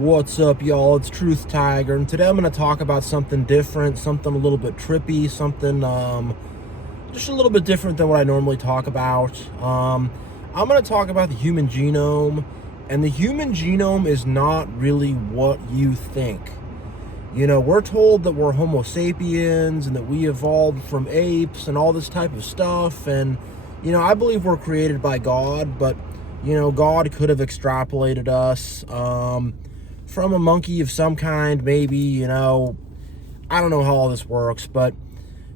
What's up, y'all? It's TruthTiger, and today I'm going to talk about something different, something a little bit trippy, something just a little bit different than what I normally talk about. I'm going to talk about the human genome, and the human genome is not really what you think. You know, we're told that we're Homo sapiens and that we evolved from apes and all this type of stuff, and, you know, I believe we're created by God, but, you know, God could have extrapolated us, from a monkey of some kind, maybe, you know. I don't know how all this works, but,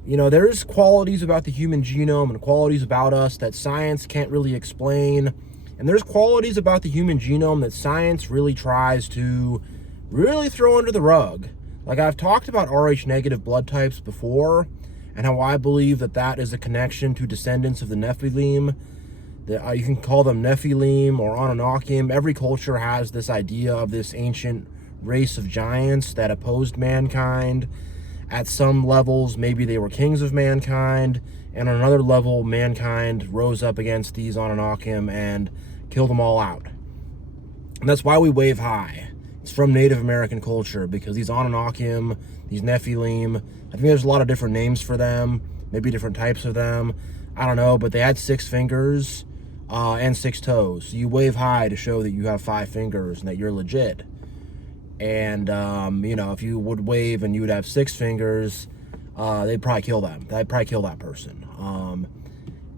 you know, there's qualities about the human genome and qualities about us that science can't really explain. And there's qualities about the human genome that science really tries to really throw under the rug. Like, I've talked about Rh negative blood types before, and how I believe that that is a connection to descendants of the Nephilim. You can call them Nephilim or Anunnaki. Every culture has this idea of this ancient race of giants that opposed mankind. At some levels, maybe they were kings of mankind, and on another level, mankind rose up against these Anunnaki and killed them all out. And that's why we wave high. It's from Native American culture, because these Anunnaki, these Nephilim, I think there's a lot of different names for them, maybe different types of them. I don't know, but they had 6 fingers. And 6 toes. So you wave high to show that you have 5 fingers and that you're legit. And, you know, if you would wave and you would have 6 fingers, they'd probably kill them. They'd probably kill that person.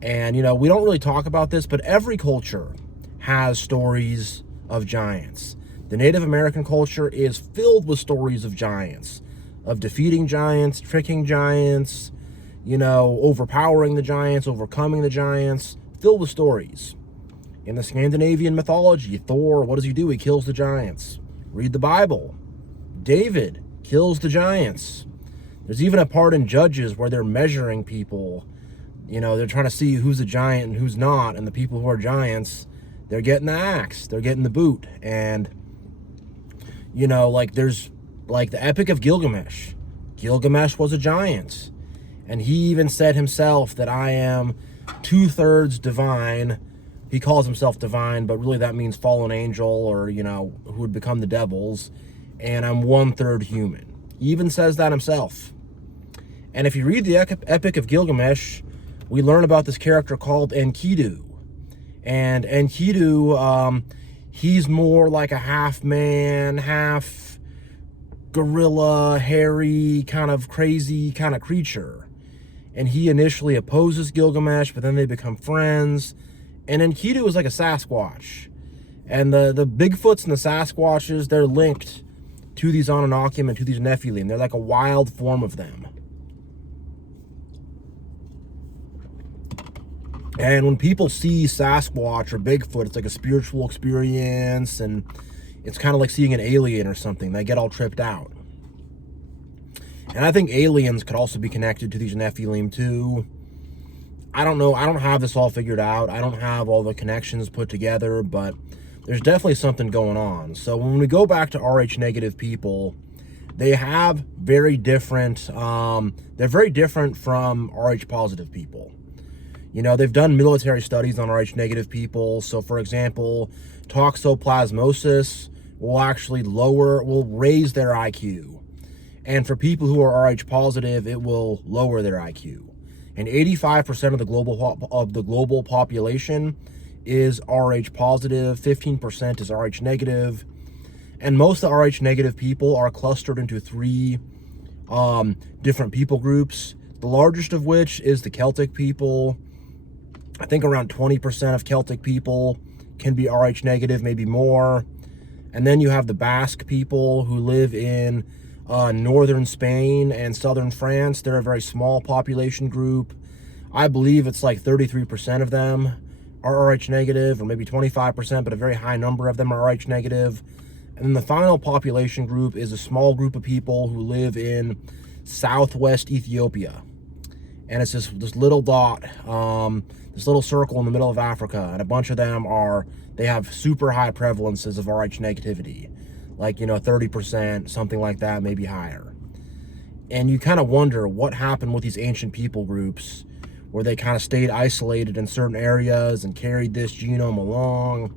And, you know, we don't really talk about this, but every culture has stories of giants. The Native American culture is filled with stories of giants, of defeating giants, tricking giants, you know, overpowering the giants, overcoming the giants. Filled with stories. In the Scandinavian mythology, Thor, what does he do? He kills the giants. Read the Bible. David kills the giants. There's even a part in Judges where they're measuring people. You know, they're trying to see who's a giant and who's not. And the people who are giants, they're getting the axe. They're getting the boot. And, you know, like there's like the Epic of Gilgamesh. Gilgamesh was a giant. And he even said himself that I am 2/3 divine. He calls himself divine, but really that means fallen angel, or, you know, who would become the devils. And I'm 1/3 human. He even says that himself. And if you read the Epic of Gilgamesh, we learn about this character called Enkidu. And Enkidu, he's more like a half man, half gorilla, hairy, kind of crazy kind of creature. And he initially opposes Gilgamesh, but then they become friends. And Enkidu is like a Sasquatch. And the Bigfoots and the Sasquatches, they're linked to these Anunnaki and to these Nephilim. They're like a wild form of them. And when people see Sasquatch or Bigfoot, it's like a spiritual experience, and it's kind of like seeing an alien or something. They get all tripped out. And I think aliens could also be connected to these Nephilim too. I don't know. I don't have this all figured out. I don't have all the connections put together, but there's definitely something going on. So when we go back to Rh negative people, they have very different, they're very different from Rh positive people. You know, they've done military studies on Rh negative people. So for example, toxoplasmosis will raise their IQ. And for people who are Rh positive, it will lower their IQ. And 85% of the global population is Rh positive, 15% is Rh negative, and most of the Rh negative people are clustered into 3 different people groups. The largest of which is the Celtic people. I think around 20% of Celtic people can be Rh negative, maybe more. And then you have the Basque people who live in northern Spain and southern France. They're a very small population group. I believe it's like 33% of them are Rh negative, or maybe 25%, but a very high number of them are Rh negative. And then the final population group is a small group of people who live in southwest Ethiopia. And it's this little dot, this little circle in the middle of Africa, and a bunch of them they have super high prevalences of Rh negativity. Like, you know, 30%, something like that, maybe higher. And you kind of wonder what happened with these ancient people groups, where they kind of stayed isolated in certain areas and carried this genome along.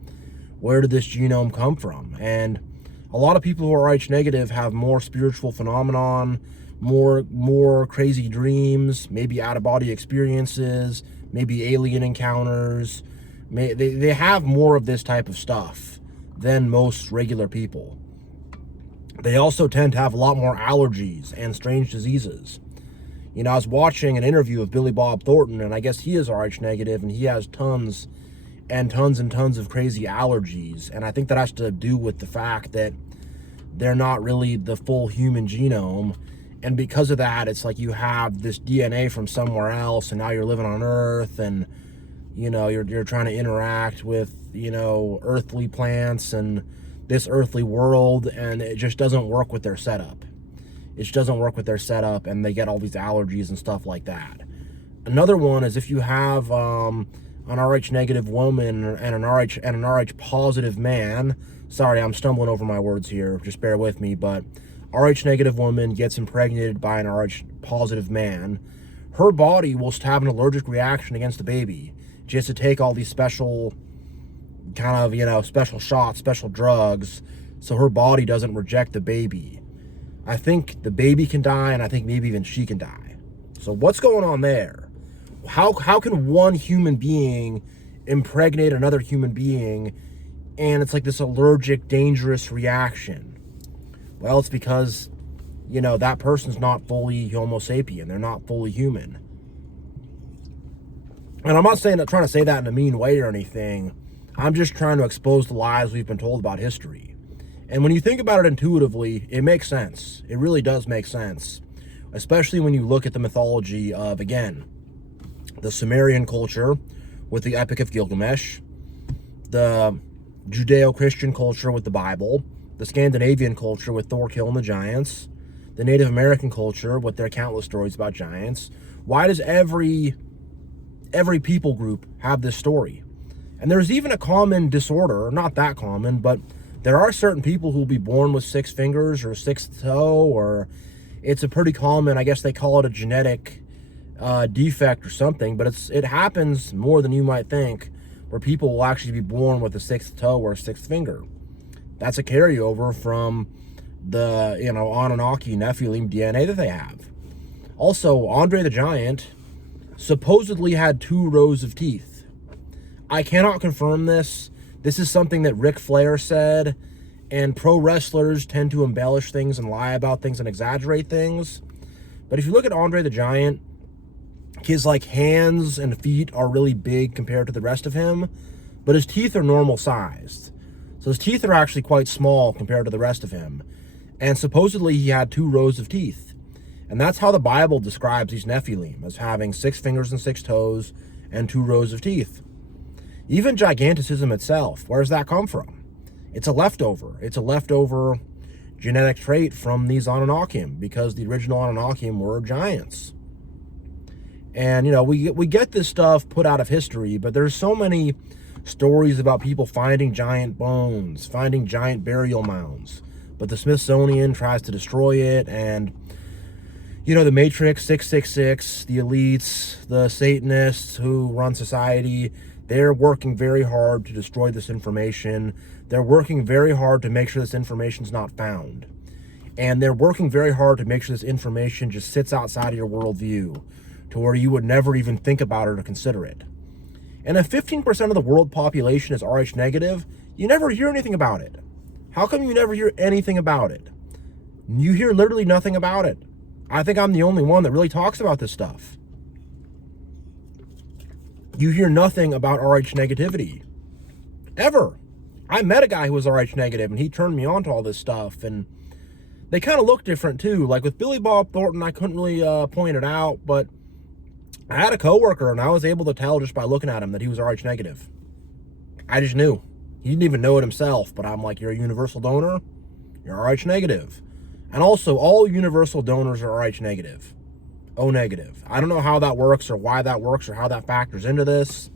Where did this genome come from? And A lot of people who are Rh negative have more spiritual phenomenon, more crazy dreams, maybe out-of-body experiences, maybe alien encounters. They have more of this type of stuff than most regular people. They also tend to have a lot more allergies and strange diseases. You know, I was watching an interview of Billy Bob Thornton, and I guess he is Rh negative, and he has tons and tons of crazy allergies. And I think that has to do with the fact that they're not really the full human genome. And because of that, it's like you have this DNA from somewhere else, and now you're living on Earth, and, you know, you're trying to interact with, you know, earthly plants and this earthly world, and it just doesn't work with their setup. It just doesn't work with their setup, and they get all these allergies and stuff like that. Another one is if you have an Rh negative woman and an Rh positive man. Sorry, I'm stumbling over my words here. Just bear with me. But Rh negative woman gets impregnated by an Rh positive man. Her body will have an allergic reaction against the baby. She has to take all these special kind of, you know, special shots, special drugs, so her body doesn't reject the baby. I think the baby can die, and I think maybe even she can die. So what's going on there? How can one human being impregnate another human being, and it's like this allergic, dangerous reaction? Well, it's because, you know, that person's not fully Homo sapien. They're not fully human. And I'm not trying to say that in a mean way or anything. I'm just trying to expose the lies we've been told about history. And when you think about it intuitively, it makes sense. It really does make sense. Especially when you look at the mythology of, again, the Sumerian culture with the Epic of Gilgamesh, the Judeo-Christian culture with the Bible, the Scandinavian culture with Thor killing the giants, the Native American culture with their countless stories about giants. Why does every people group have this story? And there's even a common disorder, not that common, but there are certain people who will be born with 6 fingers or 6th toe, or it's a pretty common, I guess they call it a genetic defect or something, but it happens more than you might think, where people will actually be born with a 6th toe or a 6th finger. That's a carryover from the, you know, Anunnaki, Nephilim DNA that they have. Also, Andre the Giant supposedly had 2 rows of teeth. I cannot confirm this. This is something that Ric Flair said, and pro wrestlers tend to embellish things and lie about things and exaggerate things. But if you look at Andre the Giant, his like hands and feet are really big compared to the rest of him, but his teeth are normal sized. So his teeth are actually quite small compared to the rest of him. And supposedly he had 2 rows of teeth. And that's how the Bible describes these Nephilim, as having 6 fingers and 6 toes and 2 rows of teeth. Even giganticism itself, where does that come from? It's a leftover. It's a leftover genetic trait from these Anunnaki, because the original Anunnaki were giants. And, you know, we get this stuff put out of history, but there's so many stories about people finding giant bones, finding giant burial mounds. But the Smithsonian tries to destroy it, and, you know, the Matrix 666, the elites, the Satanists who run society, they're working very hard to destroy this information. They're working very hard to make sure this information's not found. And they're working very hard to make sure this information just sits outside of your worldview, to where you would never even think about it or consider it. And if 15% of the world population is Rh negative, you never hear anything about it. How come you never hear anything about it? You hear literally nothing about it. I think I'm the only one that really talks about this stuff. You hear nothing about Rh negativity. Ever. I met a guy who was Rh negative, and he turned me on to all this stuff, and they kind of look different too. Like with Billy Bob Thornton, I couldn't really point it out, but I had a coworker, and I was able to tell just by looking at him that he was Rh negative. I just knew. He didn't even know it himself, but I'm like, you're a universal donor? You're Rh negative. And also, all universal donors are Rh negative. O negative. I don't know how that works, or why that works, or how that factors into this.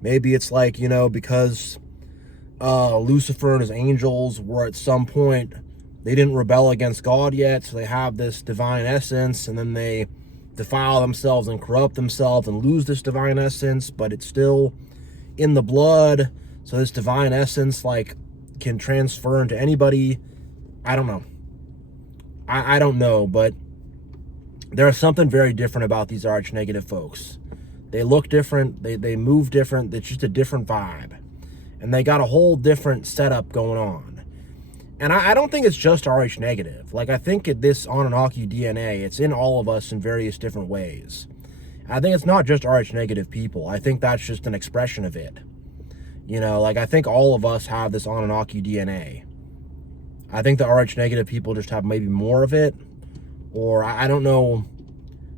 Maybe it's like, you know, because Lucifer and his angels were at some point, they didn't rebel against God yet, so they have this divine essence, and then they defile themselves and corrupt themselves and lose this divine essence, but it's still in the blood, so this divine essence like can transfer into anybody. I don't know. I don't know, but there's something very different about these arch negative folks. They look different, they move different, it's just a different vibe. And they got a whole different setup going on. And I don't think it's just RH negative. Like, I think this Anunnaki DNA, it's in all of us in various different ways. I think it's not just RH negative people. I think that's just an expression of it. You know, like, I think all of us have this Anunnaki DNA. I think the RH negative people just have maybe more of it, or I don't know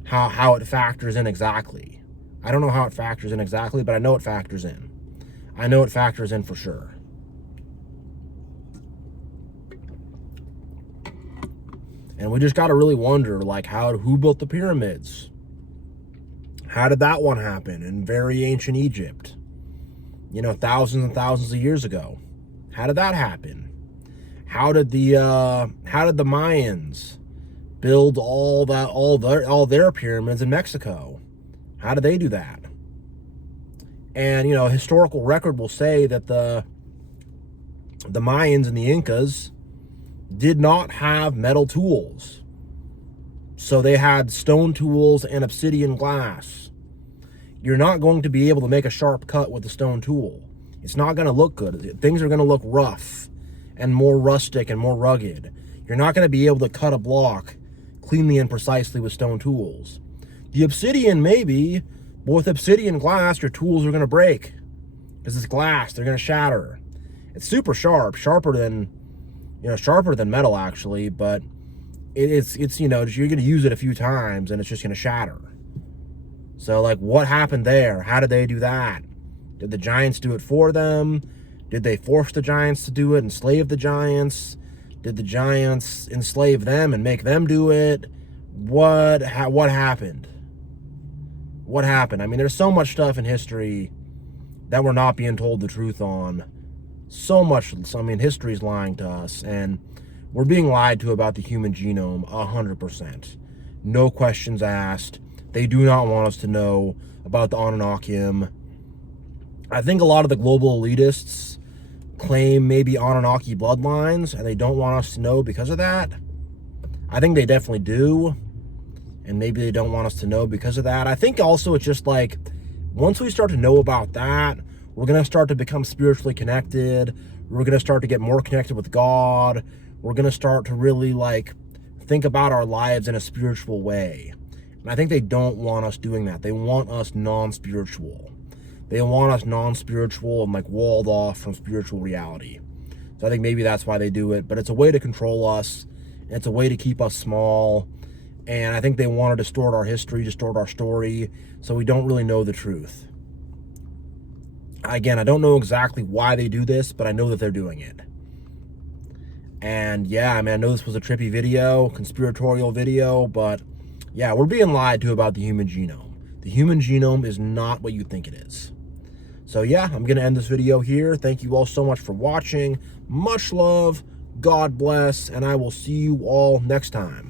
how it factors in exactly. I don't know how it factors in exactly, but I know it factors in. I know it factors in for sure. And we just got to really wonder, like, who built the pyramids? How did that one happen in very ancient Egypt? You know, thousands and thousands of years ago. How did that happen? How did the Mayans build all their pyramids in Mexico? How did they do that? And, you know, historical record will say that the Mayans and the Incas did not have metal tools. So they had stone tools and obsidian glass. You're not going to be able to make a sharp cut with a stone tool. It's not going to look good. Things are going to look rough and more rustic and more rugged. You're not going to be able to cut a block cleanly and precisely with stone tools. The obsidian, maybe, but with obsidian glass, your tools are going to break. Because it's glass, they're going to shatter. It's super sharp, sharper than metal, actually, but it's you know, you're going to use it a few times and it's just going to shatter. So, like, what happened there? How did they do that? Did the giants do it for them? Did they force the giants to do it, enslave the giants? Did the giants enslave them and make them do it? What happened? What happened? I mean, there's so much stuff in history that we're not being told the truth on. So much. I mean, history's lying to us, and we're being lied to about the human genome 100%. No questions asked. They do not want us to know about the Anunnaki. I think a lot of the global elitists claim maybe Anunnaki bloodlines, and they don't want us to know because of that. I think they definitely do, and maybe they don't want us to know because of that. I think also it's just like, once we start to know about that, we're going to start to become spiritually connected. We're going to start to get more connected with God. We're going to start to really, like, think about our lives in a spiritual way. And I think they don't want us doing that. They want us non-spiritual. They want us non-spiritual and, like, walled off from spiritual reality. So I think maybe that's why they do it. But it's a way to control us. And it's a way to keep us small. And I think they want to distort our history, distort our story, so we don't really know the truth. Again, I don't know exactly why they do this, but I know that they're doing it. And yeah, I mean, I know this was a trippy video, conspiratorial video, but yeah, we're being lied to about the human genome. The human genome is not what you think it is. So yeah, I'm going to end this video here. Thank you all so much for watching. Much love, God bless, and I will see you all next time.